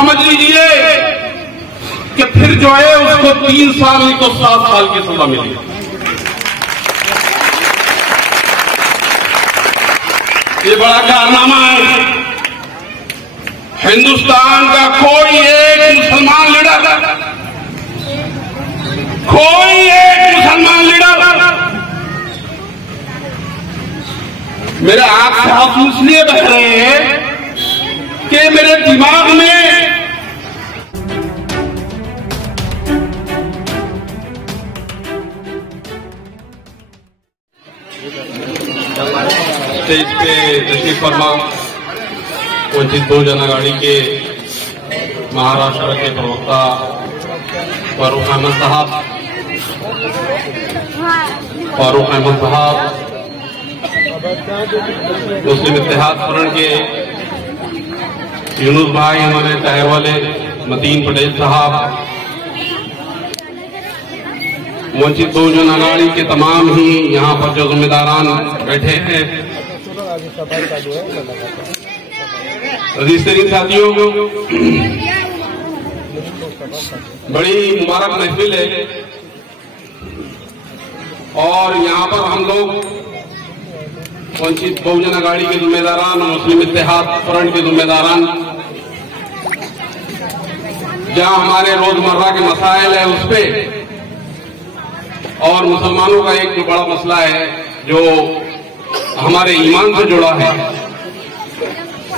समझ लीजिए कि फिर जो है उसको 3 साल नहीं तो 7 साल की सजा मिली। ये बड़ा कारनामा है। हिंदुस्तान का कोई एक मुसलमान लीडर, कोई एक मुसलमान लीडर मेरे आंख से आंसू इसलिए बह रहे हैं कि मेरे दिमाग में स्टेज पे तशरीफ फरमा वंचित बहुजन आघाड़ी के महाराष्ट्र के प्रवक्ता फारूक अहमद साहब, मुस्लिम इत्तेहाद फ्रंट के यूनुस भाई, हमारे टायर वाले मतीन पटेल साहब, वंचित बहुजन आघाड़ी के तमाम ही यहाँ पर जो जिम्मेदारान बैठे हैं, अजीज तरीन साथियों, बड़ी मुबारक महफिल है और यहाँ पर हम लोग वंचित बहुजन आघाड़ी के जिम्मेदारान, मुस्लिम इत्तेहाद फ्रंट के जिम्मेदारान, जहाँ हमारे रोजमर्रा के मसाइल है उस पे और मुसलमानों का एक जो बड़ा मसला है जो हमारे ईमान से जुड़ा है,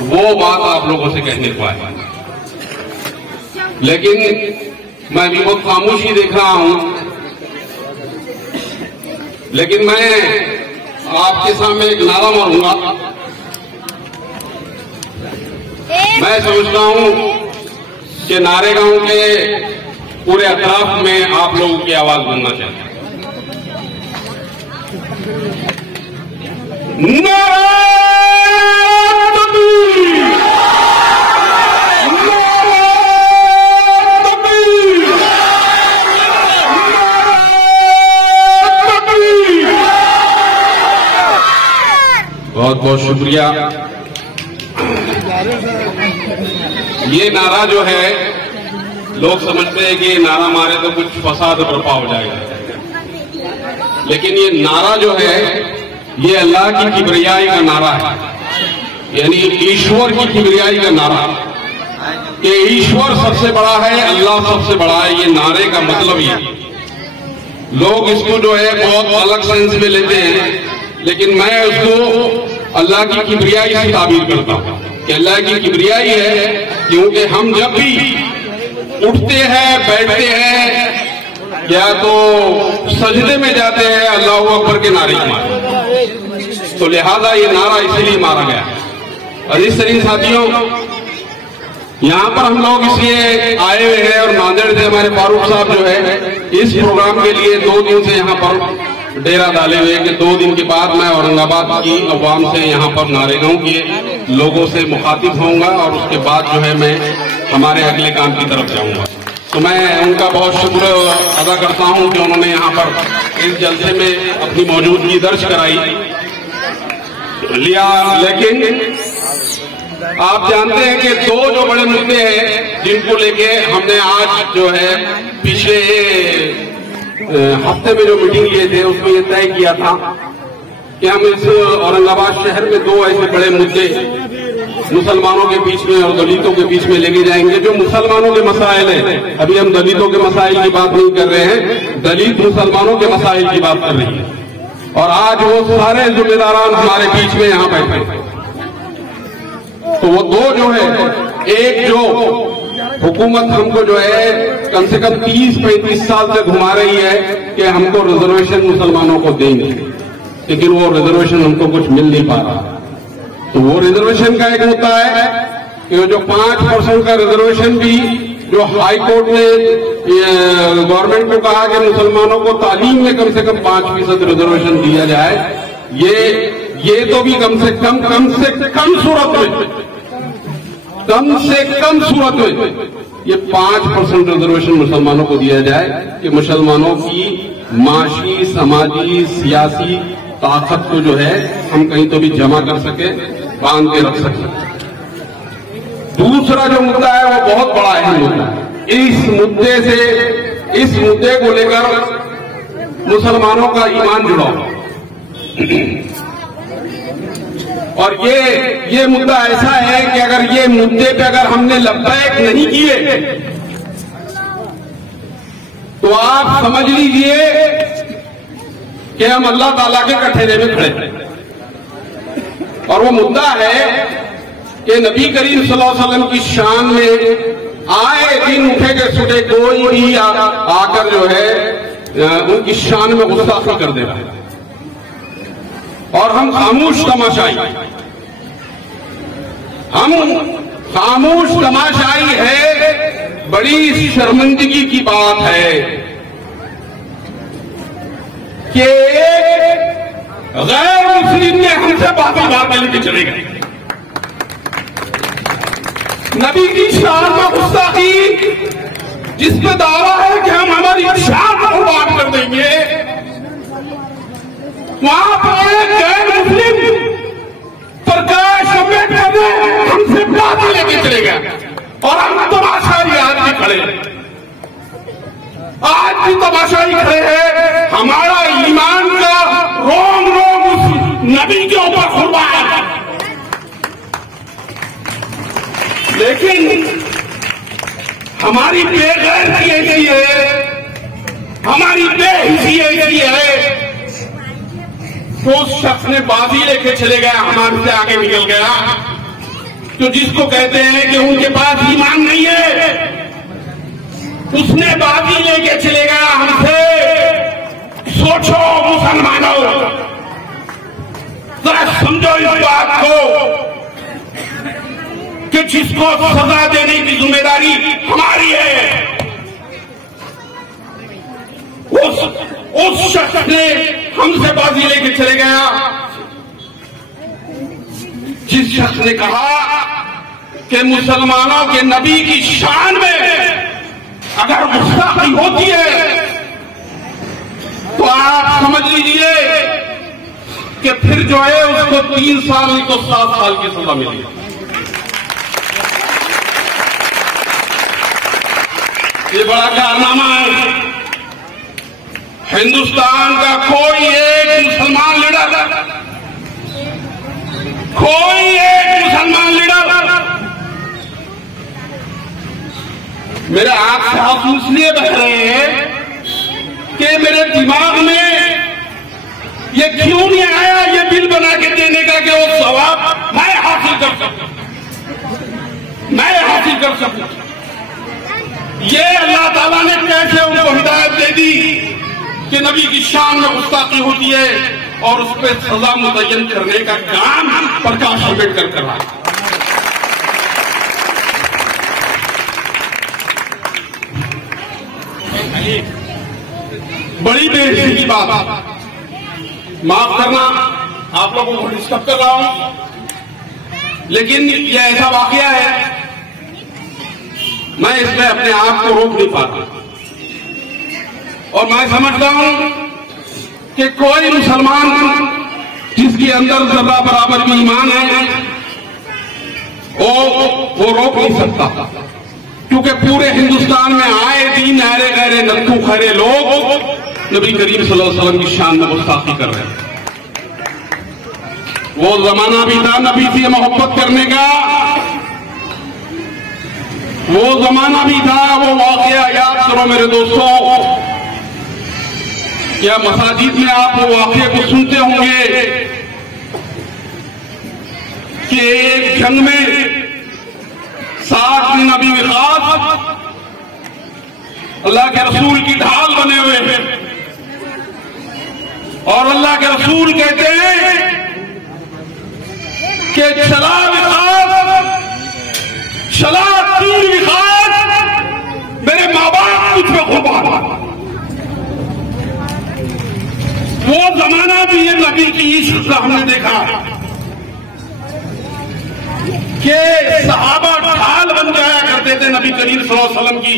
वो बात आप लोगों से कहने को आया। लेकिन मैं भी बहुत खामोशी देख रहा हूं, लेकिन मैं आपके सामने एक नारा मारूंगा। मैं समझता हूं कि नारेगांव के पूरे अतराफ में आप लोगों की आवाज बनना चाहिए। बहुत बहुत शुक्रिया। ये नारा जो है, लोग समझते हैं कि ये नारा मारे तो कुछ फसाद बर्पा हो जाएगा, लेकिन ये नारा जो है ये अल्लाह की किबरियाई का नारा है, यानी ईश्वर की किबरियाई का नारा कि ईश्वर सबसे बड़ा है, अल्लाह सबसे बड़ा है। ये नारे का मतलब ये, लोग इसको जो है बहुत अलग सेंस में लेते हैं, लेकिन मैं उसको अल्लाह की किबरियाई से ताबीर करता हूं कि अल्लाह की किबरियाई है, क्योंकि हम जब भी उठते हैं, बैठते हैं या तो सजदे में जाते हैं, अल्लाहू अकबर के नारे मारे, तो लिहाजा ये नारा इसीलिए मारा गया। अजीज तरीन साथियों, यहाँ पर हम लोग इसलिए आए हुए हैं और नांदेड़ से हमारे फारूक साहब जो है इस प्रोग्राम के लिए 2 दिन से यहाँ पर डेरा डाले हुए कि 2 दिन के बाद मैं औरंगाबाद की अवाम से यहाँ पर नारेगांव के लोगों से मुखातिब होऊंगा और उसके बाद जो है मैं हमारे अगले काम की तरफ जाऊंगा। तो मैं उनका बहुत शुक्र अदा करता हूं कि उन्होंने यहाँ पर इस जलसे में अपनी मौजूदगी दर्ज कराई लिया। लेकिन आप जानते हैं कि 2 जो बड़े मुद्दे हैं जिनको लेके हमने आज जो है पिछले हफ्ते में जो मीटिंग लिए थे उसमें ये तय किया था कि हम इस औरंगाबाद शहर में 2 ऐसे बड़े मुद्दे मुसलमानों के बीच में और दलितों के बीच में लेके जाएंगे। जो मुसलमानों के मसाइल है, अभी हम दलितों के मसाइल की बात नहीं कर रहे हैं, दलित मुसलमानों के मसाइल की बात कर रही है और आज वो सारे जिम्मेदारान हमारे बीच में यहाँ बैठे। तो वो 2 जो है, एक जो हुकूमत हमको जो है कम से कम 30-35 साल से घुमा रही है कि हमको रिजर्वेशन मुसलमानों को देंगे, लेकिन वो रिजर्वेशन हमको कुछ मिल नहीं पा रहा। तो वो रिजर्वेशन का एक मुद्दा है कि जो 5% का रिजर्वेशन भी जो हाई कोर्ट ने गवर्नमेंट को कहा कि मुसलमानों को तालीम में कम से कम 5% रिजर्वेशन दिया जाए, ये तो भी कम से कम सूरत में ये 5% रिजर्वेशन मुसलमानों को दिया जाए कि मुसलमानों की माशी, समाजी, सियासी ताकत को जो है हम कहीं तो भी जमा कर सके, बांध के रख सके। दूसरा जो मुद्दा है वो बहुत बड़ा अहम मुद्दा है। इस मुद्दे को लेकर मुसलमानों का ईमान जुड़ा हुआ और ये मुद्दा ऐसा है कि अगर ये मुद्दे पे अगर हमने लब्बैक नहीं किए तो आप समझ लीजिए कि हम अल्लाह ताला के कठेरे में खड़े हैं। और वो मुद्दा है कि नबी करीम सल्लल्लाहु अलैहि वसल्लम की शान में आए दिन उठे के सुटे कोई भी आकर जो है उनकी शान में गुस्ताखी कर दे रहा है और हम खामोश तमाशाई है। बड़ी शर्मिंदगी की बात है कि गैर मुस्लिम ने हमसे बातें लेके चले गए, नबी की शान में गुस्ताखी, जिसमें दावा है कि हम हमारी शान को बात कर देंगे, वहां पर गैर मुस्लिम प्रकाश अम्बेडकर ने हमसे बातें लेके चले गए और हम तमाशाई आज भी खड़े हैं, आज भी तमाशाई खड़े हैं। हमारा ईमान का रोम रोम उस नबी के ऊपर कुर्बान है, लेकिन हमारी बेगैरती ऐसी है, हमारी बेहिसी ऐसी है तो उस शख्स ने बाजी लेके चले गया, हमारे से आगे निकल गया। तो जिसको कहते हैं कि उनके पास ईमान नहीं है, उसने बाजी लेके चले गया हमसे। सोचो मुसलमानों, जरा समझो इस बात को कि जिसको सजा देने की जिम्मेदारी हमारी है, उस शख्स ने हमसे बाजी लेके चले गया। जिस शख्स ने कहा कि मुसलमानों के नबी की शान में अगर गुस्ताखी होती है तो आप समझ लीजिए कि फिर जो है उसको 3 साल नहीं तो 7 साल की सजा मिलेगी। ये बड़ा कारनामा है। हिंदुस्तान का कोई एक मुसलमान लीडर मेरे आंख से आंसू इसलिए बह रहे हैं कि मेरे दिमाग में ये क्यों नहीं आया ये बिल बना के देने का कि वो सवाब मैं हासिल कर सकूं। ये अल्लाह ताला ने कैसे उनको हिदायत दे दी कि नबी की शान में गुस्ताखी होती है और उस पर सजा मुतय्यन करने का काम प्रकाश अम्बेडकर कर रहा है। बड़ी बेइज्जती की बात, माफ करना आप लोगों को डिस्टर्ब कर रहा हूं, लेकिन यह ऐसा वाकया है मैं इसमें अपने आप को रोक नहीं पाता। और मैं समझता हूं कि कोई मुसलमान जिसके अंदर जर्रा बराबर भी ईमान है वो रोक नहीं सकता, क्योंकि पूरे हिंदुस्तान में आए दिन ऐरे गैरे नक्कू खैरे लोग नबी करीम सल्लल्लाहु अलैहि वसल्लम की शान में गुस्ताखी कर रहे हैं। वो जमाना भी था नबी से मोहब्बत करने का, वो जमाना भी था। वो वाकया याद करो मेरे दोस्तों, क्या मसाजिद में आप वो वाकये को सुनते होंगे कि एक जंग में 7 नबी विकास अल्लाह के रसूल की ढाल बने हुए हैं और अल्लाह के रसूल कहते हैं कि चला विकास, चला 3 विकास, मेरे माँ बाप मुझ पे कुर्बान। वो जमाना भी ये नबी की इश्क का हमने देखा कि सहाबा ढाल बन जाया करते थे नबी करीम सल्लल्लाहु अलैहि वसल्लम की,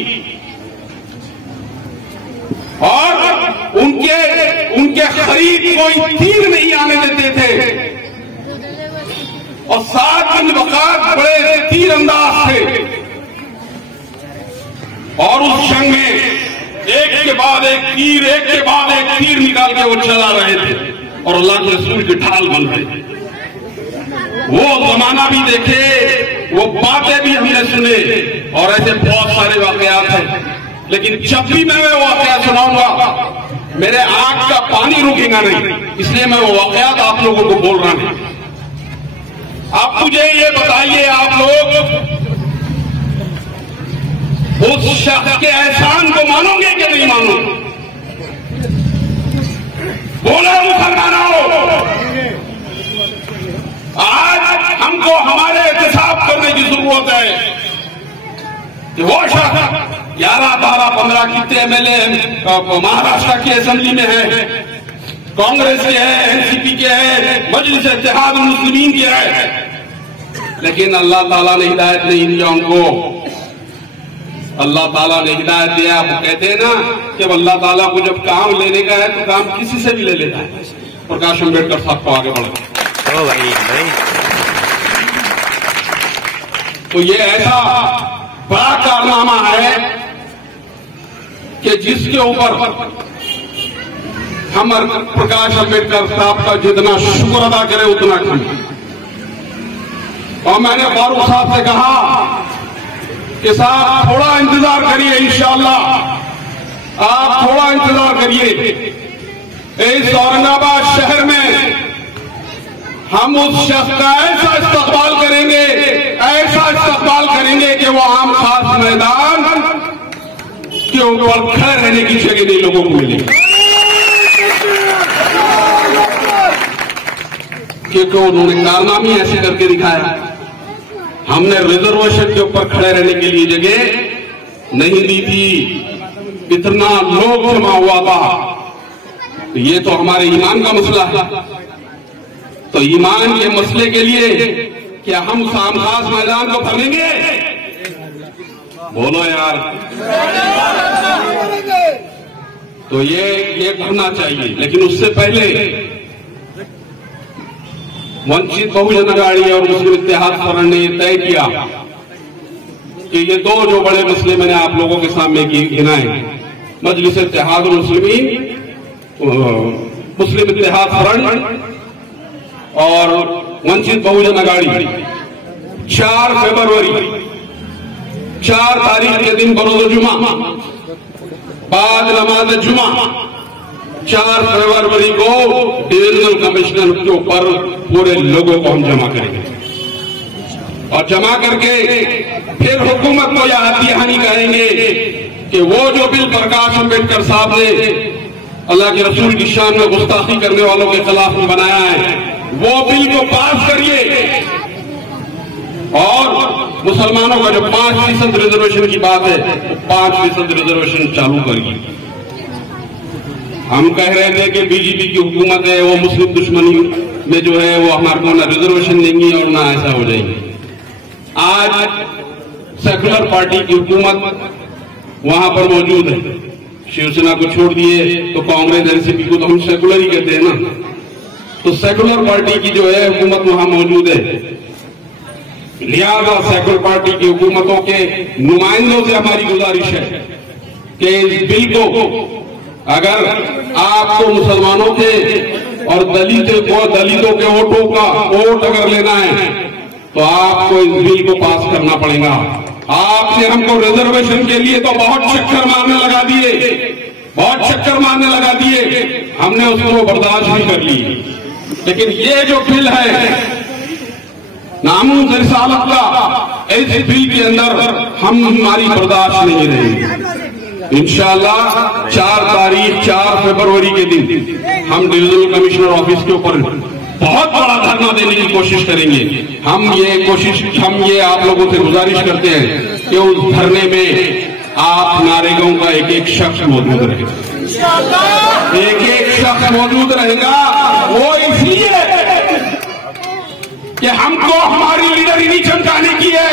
और उनके करीब कोई तीर नहीं आने देते थे। और 7 दिन वक़्त बड़े तीर अंदाज थे, तीर निकाल के वो चला रहे थे और अल्लाह के रसूल की ढाल बन रहे थे। वो जमाना भी देखे, वो बातें भी हमने सुने और ऐसे बहुत सारे वाकयात हैं। लेकिन जब भी मैं वो वाकया सुनाऊंगा मेरे आंख का पानी रुकेगा नहीं, इसलिए मैं वो वाकयात आप लोगों को बोल रहा हूं। आप मुझे ये बताइए, आप लोग उस शख्स के एहसान को मानोगे कि नहीं मानोगे? बोलो मुसलमानों, आज हमको हमारे एहतिसाब करने की जरूरत है कि वो शख्स 11, 12, 15 कितने एमएलए महाराष्ट्र की असेंबली में है, कांग्रेस के है, एनसीपी के है, मजलिस इत्तेहाद मुस्लिमीन के है, लेकिन अल्लाह ताला ने हिदायत नहीं दिया उनको। अल्लाह ताला ने हिदायत दिया। वो कहते हैं ना कि अल्लाह ताला को जब काम लेने का है तो काम किसी से भी ले लेता है। प्रकाश अम्बेडकर साहब को आगे बढ़े। ओ भाई। तो ये ऐसा बड़ा कारनामा है कि जिसके ऊपर हम प्रकाश अम्बेडकर साहब का जितना शुक्र अदा करें उतना कम। और मैंने फारूक साहब से कहा कि साहब थोड़ा इंतजार करिए, इंशाअल्लाह आप थोड़ा इंतजार करिए। इस औरंगाबाद शहर में हम उस शख्स का ऐसा इस्तकबाल करेंगे, ऐसा इस्तकबाल करेंगे कि वो आम खास मैदान के ऊपर खड़े रहने की जगह नहीं लोगों को मिलेगी, क्योंकि उन्होंने कारनामे ऐसे करके दिखाया। हमने रिजर्वेशन के ऊपर खड़े रहने के लिए जगह नहीं दी थी, इतना लोग जमा हुआ था। तो ये तो हमारे ईमान का मसला है। तो ईमान के मसले के लिए क्या हम सामखास मैदान को भरेंगे? बोलो यार। तो ये करना चाहिए, लेकिन उससे पहले वंचित बहुजन अघाड़ी और मुस्लिम इत्तेहाद फ्रंट ने तय किया कि ये दो जो बड़े मसले मैंने आप लोगों के सामने गिनाए, मजलिस इत्तेहाद मुस्लिमीन, मुस्लिम इत्तेहाद फ्रंट और वंचित बहुजन अघाड़ी, 4 फरवरी 4 तारीख के दिन बरोज़ जुमा बाद नमाज जुमा 4 फरवरी को डिविजनल कमिश्नर के ऊपर पूरे लोगों को हम जमा करेंगे और जमा करके फिर हुकूमत को यह हत्याहानी कहेंगे कि वो जो बिल प्रकाश अम्बेडकर साहब ने अल्लाह के रसूल की शान में गुस्ताखी करने वालों के खिलाफ में बनाया है, वो बिल को पास करिए और मुसलमानों का जो 5% रिजर्वेशन की बात है वो 5% रिजर्वेशन चालू करिए। हम कह रहे थे कि बीजेपी की हुकूमत है वो मुस्लिम दुश्मनी में जो है वो हमारे को ना रिजर्वेशन देंगी और ना ऐसा हो जाएंगे। आज सेकुलर पार्टी की हुकूमत वहां पर मौजूद है। शिवसेना को छोड़ दिए तो कांग्रेस एनसीपी को तो हम सेकुलर ही कहते हैं ना। तो सेकुलर पार्टी की जो है हुकूमत वहां मौजूद है। लिहाजा सेकुलर पार्टी की हुकूमतों के नुमाइंदों से हमारी गुजारिश है कि इस बिल को अगर आपको मुसलमानों के और दलितों के वोटों का वोट अगर लेना है तो आपको इस बिल को पास करना पड़ेगा। आपने हमको रिजर्वेशन के लिए तो बहुत चक्कर मारने लगा दिए, बहुत चक्कर मारने लगा दिए, हमने उसको बर्दाश्त भी कर ली। लेकिन ये जो बिल है नामूस रिसालत का, इस बिल के अंदर हमारी बर्दाश्त नहीं रहेगी। इंशाअल्लाह 4 फरवरी के दिन हम डिविजनल कमिश्नर ऑफिस के ऊपर बहुत बड़ा धरना देने की कोशिश करेंगे। हम ये आप लोगों से गुजारिश करते हैं कि उस धरने में आप नारेगांव का एक शख्स मौजूद रहेगा, एक शख्स मौजूद रहेगा। वो इसलिए कि हमको हमारी लीडर नहीं चमकाने की है,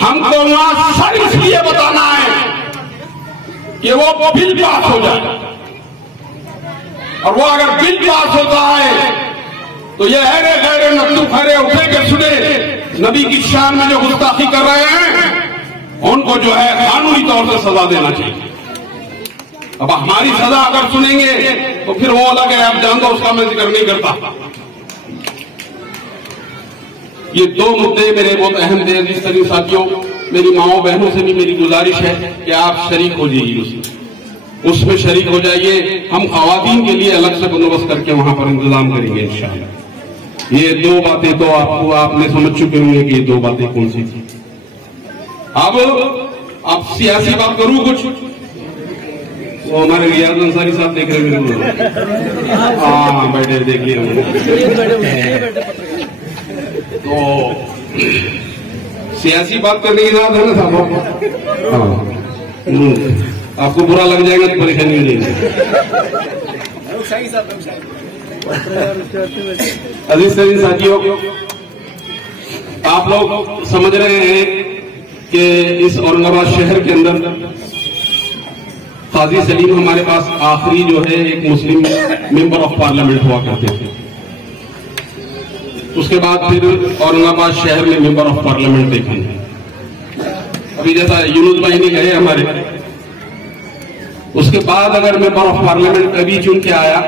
हमको वहां सर इसलिए बताना है कि वो बिल पास हो जाए। और वो अगर बिल पास होता है तो ये हैरे गैरे नत्तू खरे उठे के सुने नबी की शान में जो गुस्ताखी कर रहे हैं उनको जो है कानूनी तौर से सजा देना चाहिए। अब हमारी सजा अगर सुनेंगे तो फिर वो अलग है, आप जानते हो, उसका मैं जिक्र नहीं करता। ये दो मुद्दे मेरे बहुत अहम थे अजीज तरीन साथियों। मेरी माओ बहनों से भी मेरी गुजारिश है कि आप शरीक हो जाइए, उसमें शरीक हो जाइए। हम खवातीन के लिए अलग से बंदोबस्त करके वहां पर इंतजाम करेंगे इंशाअल्लाह। ये दो बातें तो आपने समझ चुके होंगे कि ये दो बातें कौन सी थी। अब सियासी बात करूं कुछ, वो हमारे रियाज अंसारी साहब देख रहे हैं, हाँ बैठे देखिए। तो सियासी बात करने की जरूरत है ना साहब? हाँ, आपको बुरा लग जाएगा तो परेशानी हो जाएगी। अजीज तरीन साथियों, आप लोग समझ रहे हैं कि इस औरंगाबाद शहर के अंदर काजी सलीम हमारे पास आखिरी जो है एक मुस्लिम मेंबर ऑफ पार्लियामेंट हुआ करते थे। उसके बाद फिर औरंगाबाद शहर में मेंबर ऑफ पार्लियामेंट देखेंगे। अभी जैसा यूनुस भाई ने कहे हमारे, उसके बाद अगर मेंबर ऑफ पार्लियामेंट कभी चुन के आया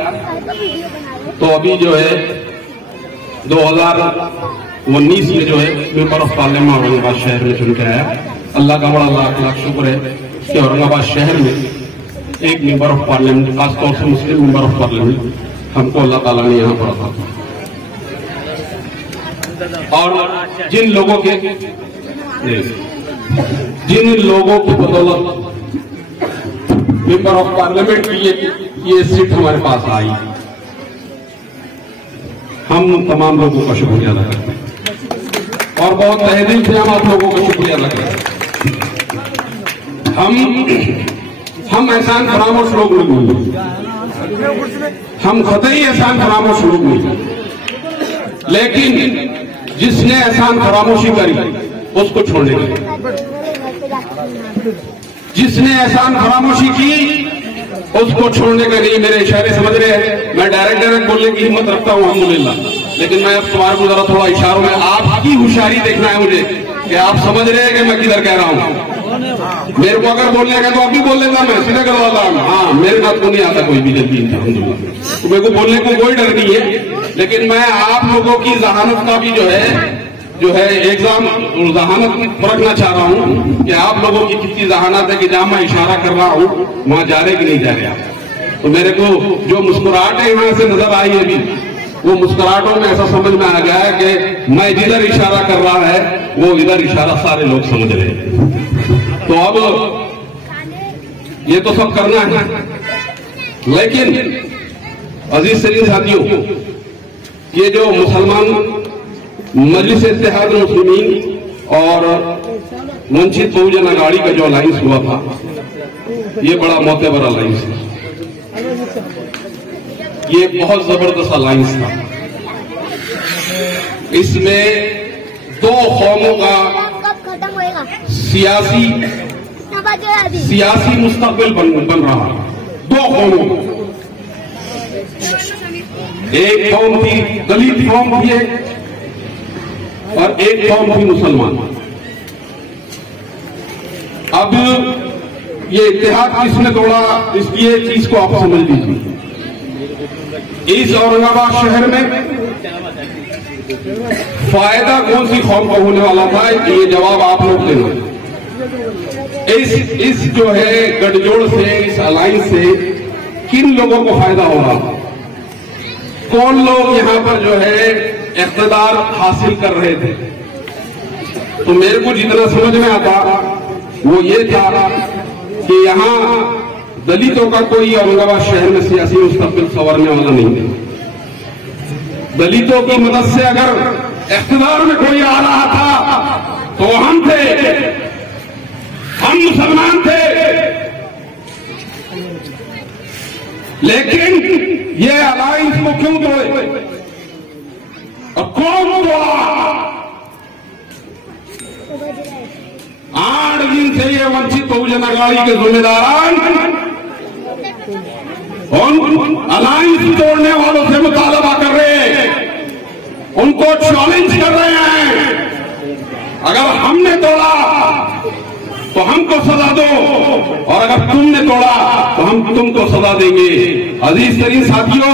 तो अभी जो है 2019 में जो है मेंबर ऑफ पार्लियामेंट औरंगाबाद शहर में चुन के आया। अल्लाह का बड़ा लाख लाख शुक्र है कि औरंगाबाद शहर में एक मेंबर ऑफ पार्लियामेंट, खासतौर से मुस्लिम मेंबर ऑफ पार्लियामेंट हमको अल्लाह ताला ने यहां पर रखा। और जिन लोगों की बदौलत मेंबर ऑफ पार्लियामेंट की ये सीट हमारे पास आई, हम तमाम लोगों का शुक्रिया अदा करते हैं और बहुत तहे दिल से हम आप लोगों का शुक्रिया अदा करते हैं। हम एहसान फरामोश लोग नहीं, हम कतई एहसान फरामोश लोग नहीं, लेकिन जिसने एहसान फरामोशी करी उसको छोड़ने की, जिसने एहसान फरामोशी की उसको छोड़ने का नहीं। मेरे इशारे समझ रहे हैं, मैं डायरेक्ट बोलने की हिम्मत रखता हूं अल्हम्दुलिल्लाह, लेकिन मैं अब तुम्हारे को जरा थोड़ा इशारों में आपकी होशियारी देखना है मुझे कि आप समझ रहे हैं कि मैं किधर कह रहा हूं। मेरे को अगर बोलने का तो आप भी बोल लेता, मैं सीधा करवाता हूं। हाँ, मेरे बात को नहीं आता कोई भी जल्दी, अल्हम्दुलिल्लाह, तो मेरे को बोलने को कोई डर नहीं है। लेकिन मैं आप लोगों की जहानत का भी जो है एग्जाम जहानत परखना चाह रहा हूं कि आप लोगों की कितनी जहानत है कि जहां मैं इशारा कर रहा हूं वहां जा रहे कि नहीं जा रहे आप। तो मेरे को जो मुस्कुराहटें यहां से नजर आई अभी, वो मुस्कुराहटों में ऐसा समझ में आ गया है कि मैं जिधर इशारा कर रहा है वो इधर इशारा सारे लोग समझ रहे हैं। तो अब ये तो सब करना है, लेकिन अजीज तरीन साथियों, ये जो मुसलमान मजलिस इत्तेहाद मुस्लिमीन और वंचित बहुजन अघाड़ी का जो अलायंस हुआ था, ये बड़ा मोतेबर अलायंस था, ये बहुत जबरदस्त अलायंस था। इसमें दो कौमों का सियासी मुस्तकबिल बन रहा, दो कौमों, एक कौम थी दलित कौम थी और एक कौम थी मुसलमान। अब ये इत्तेहाद किसने तोड़ा, इसकी एक चीज को आप समझ लीजिए। इस औरंगाबाद शहर में फायदा कौन सी कौम को होने वाला था, ये जवाब आप लोग देना। इस जो है गठजोड़ से, इस अलायंस से किन लोगों को फायदा होगा, कौन लोग यहां पर जो है इख्तिदार हासिल कर रहे थे। तो मेरे को जितना समझ में आता वो ये था कि यहां दलितों का कोई औरंगाबाद शहर में सियासी मुस्तकबिल संवरने वाला नहीं है। दलितों की मदद से अगर इख्तिदार में कोई आ रहा था तो हम थे, हम मुसलमान थे। लेकिन ये अलायंस को क्यों तोड़े और कौन तोड़ा? 8 दिन से ये वंचित बहुजन अघाड़ी के जिम्मेदारान उन अलायंस तोड़ने वालों से मुतालबा कर रहे हैं, उनको चैलेंज कर रहे हैं, अगर हमने तोड़ा तो हमको सजा दो और अगर तुमने तोड़ा तो हम हम तुमको सजा देंगे। अजीज तरीन साथियों,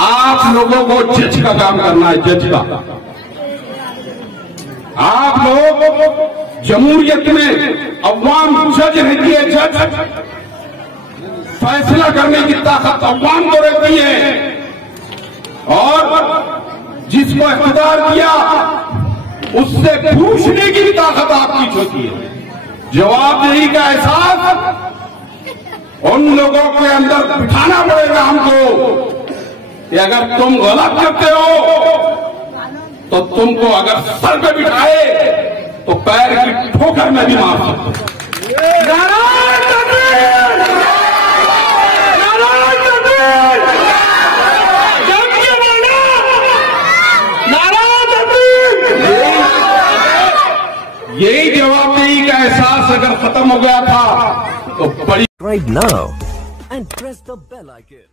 आप लोगों को जज का काम करना है, जज का। आप लोग जमहूरियत में अवाम जज रहती है, जज फैसला करने की ताकत अवाम को रहती है, और जिसको इख्तियार किया उससे पूछने की भी ताकत आपकी होती है। जवाबदेही का एहसास उन लोगों के अंदर बिठाना पड़ेगा हमको कि अगर तुम गलत करते हो तो तुमको अगर सर पे बिठाए तो पैर की ठोकर में भी मार सकते। नारायण तकबीर! नारायण तकबीर! जंग बोलो! नारायण तकबीर! यही जवाबदेही का एहसास अगर खत्म हो गया था तो बड़ी Subscribe now and press the bell icon.